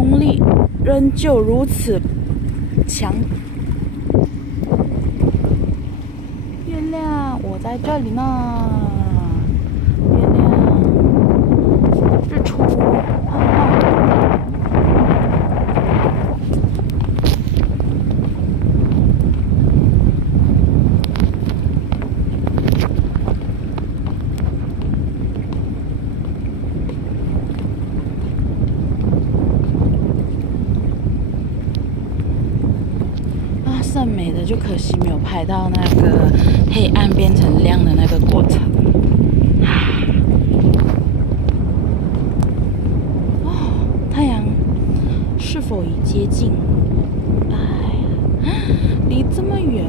功力仍旧如此强。月亮，我在这里呢。月亮，日出，甚美的，就可惜没有拍到那个黑暗变成亮的那个过程。哦，太阳是否已接近？哎，离这么远，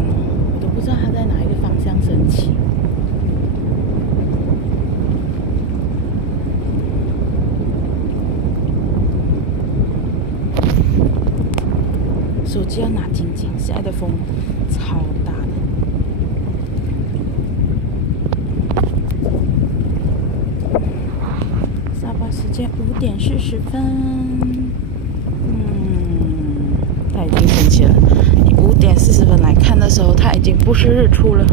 我都不知道它在哪一个方向升起。手机要拿紧紧，现在的风超大的。下班时间5点40分。它已经升起了。你5点40分来看的时候，它已经不是日出了。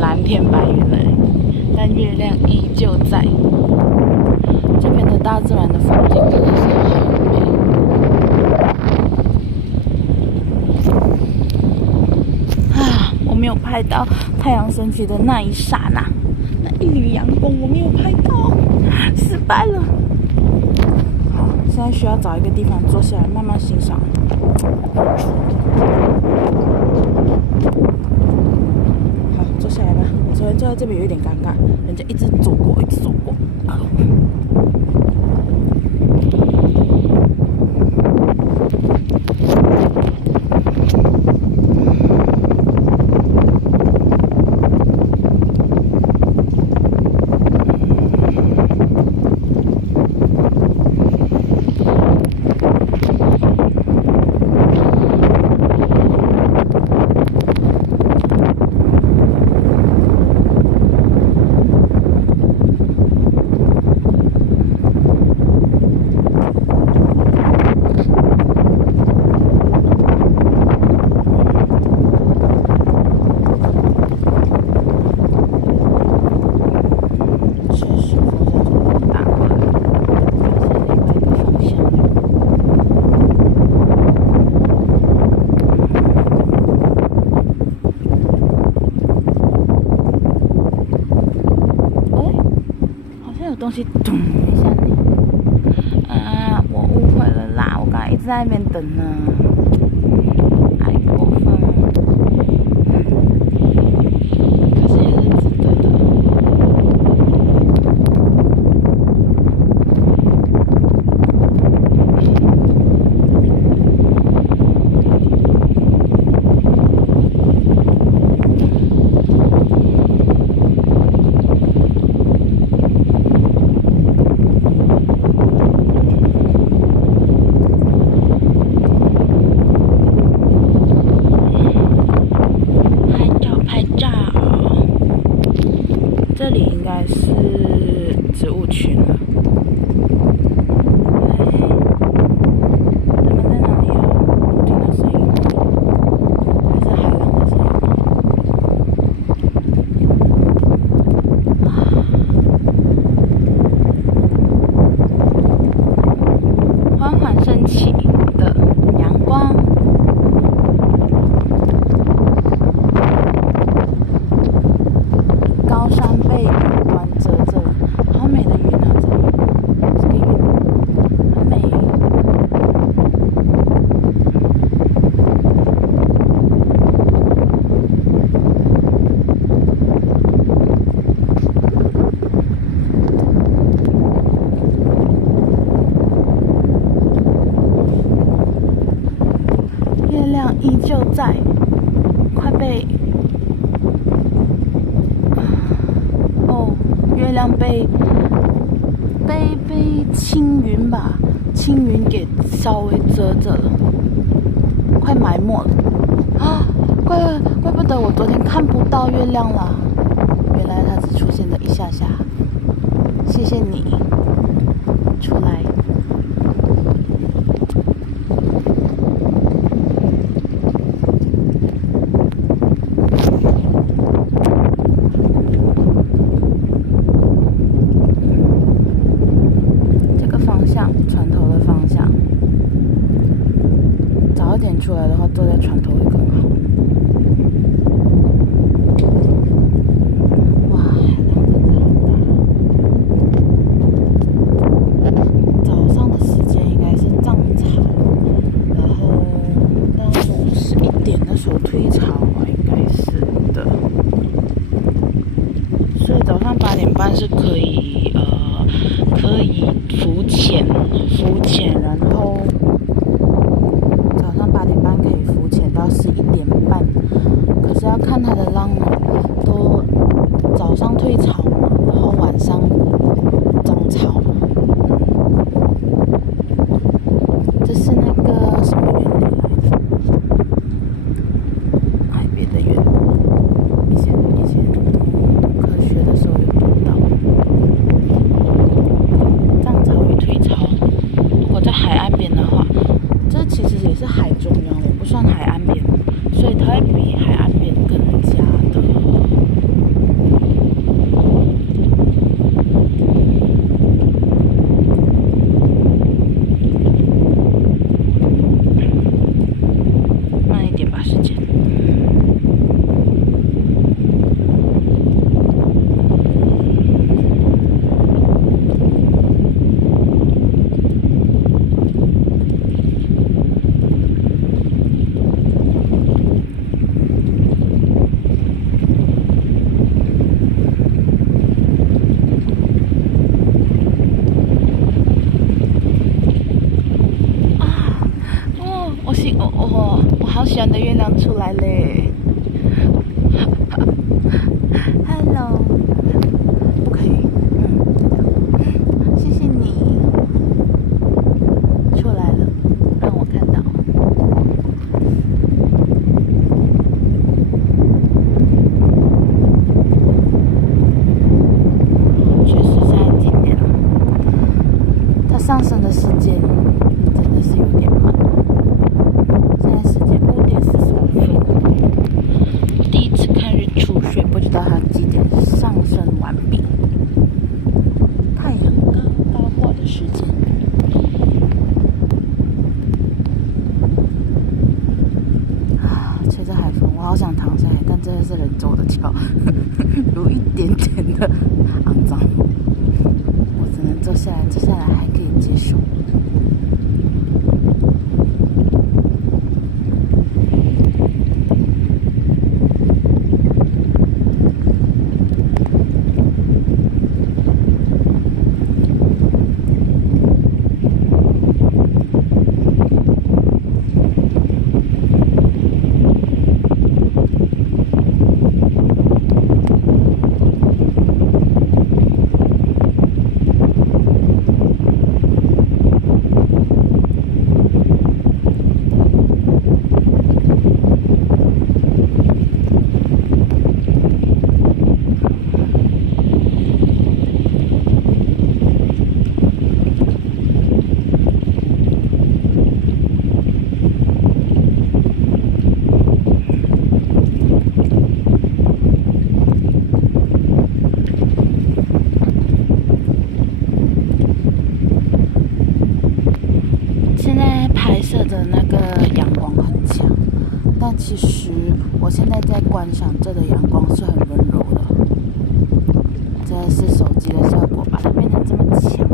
蓝天白云了，但月亮依旧在。这边的大自然的风景真的是很美。我没有拍到太阳升起的那一刹那，那一缕阳光我没有拍到，失败了。好，现在需要找一个地方坐下来，慢慢欣赏日出。坐下来吧，我昨天坐在这边有一点尴尬，人家一直走过，一直走过。东西咚一下我误会了啦！我刚才一直在那边等呢，太过分了。可是也是值得的。这里应该是植物群了。他们在哪里啊？我听到声音，还是海浪的声音。缓缓升起的阳光。高山被云端遮着，好美的云啊！这里。亮被青云吧，青云给稍微遮着了，快埋没了啊！怪不得我昨天看不到月亮了，原来它只出现了一下下。谢谢你出来。这个方向，船头的方向，早一点出来的话，坐在船头会更好。哇，海浪真的好大！早上的时间应该是涨潮，然后到11点的时候退潮吧，应该是的。所以早上8点半是可以浮潜，然后早上8点半可以浮潜到11点半，可是要看它的浪都早上退潮嘛，然后晚上涨潮嘛。这是那个什么原理来的？海边的原理。以前读科学的时候有读到。涨潮与退潮，如果在海岸边的话，这其实也是海中央，我不算海岸边，所以它会比海岸边更加的慢一点吧，时间。我好喜欢的月亮出来嘞！Hello， 不可以，谢谢你出来了，让我看到。确实现在几点了？它上升的时间真的是有点慢。现在时间5点45分，第一次看日出，所以不知道它几点上升完毕。太阳刚高挂的时间。吹着海风，我好想躺下来，但真的是人走的桥，有一点点的肮脏，我只能坐下来还可以接受。的那个阳光很强，但其实我现在在观赏这的阳光是很温柔的，这是手机的效果把它变成这么强，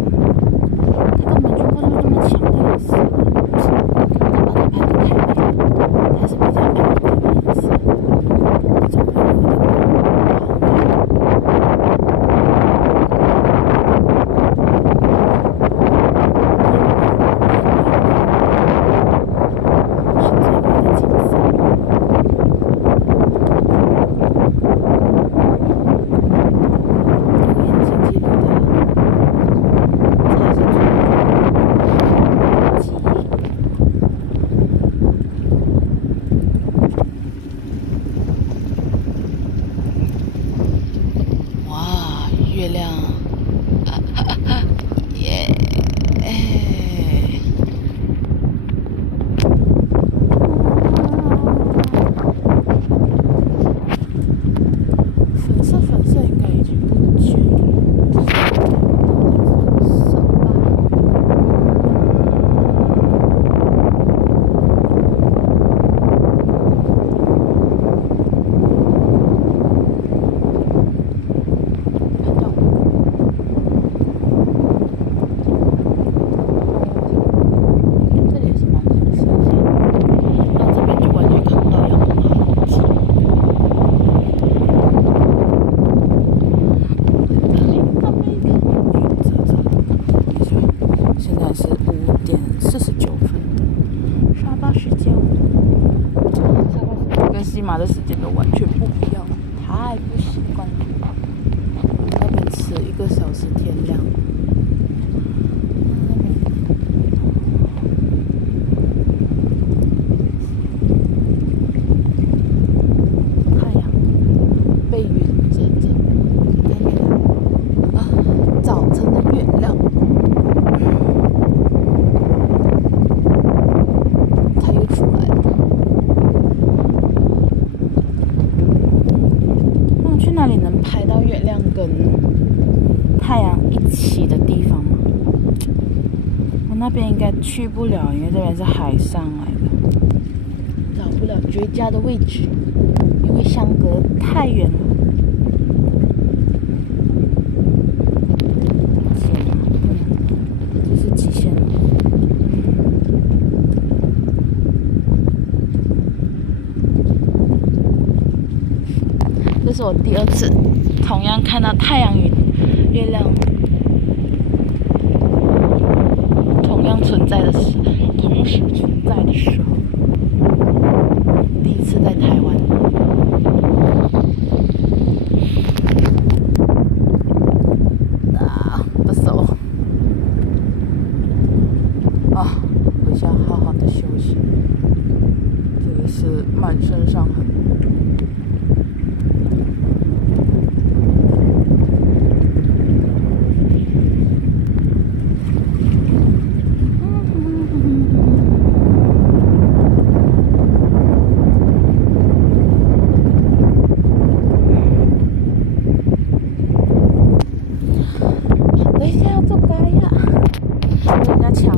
它根本就不是这么强的颜色，它把它拍得太美了，它是比较暗一点的颜色，那种温柔的月亮，耶！粉色应该已经不见了，粉色吧。西马的时间都完全不一样，太不习惯了。那边迟1个小时天亮。太阳被云遮着，你看月亮啊，早晨的月亮。它又出来了。去那里能拍到月亮跟太阳一起的地方吗？我那边应该去不了，因为这边是海上来的，找不了绝佳的位置，因为相隔太远了。天哪，不能，这是极限了。这是我第2次同样看到太阳与月亮同样存在的时，同时存在的时候。第1次在台湾。的手啊，回家好好的休息。这里是满身伤痕。等一下要走开呀！人家前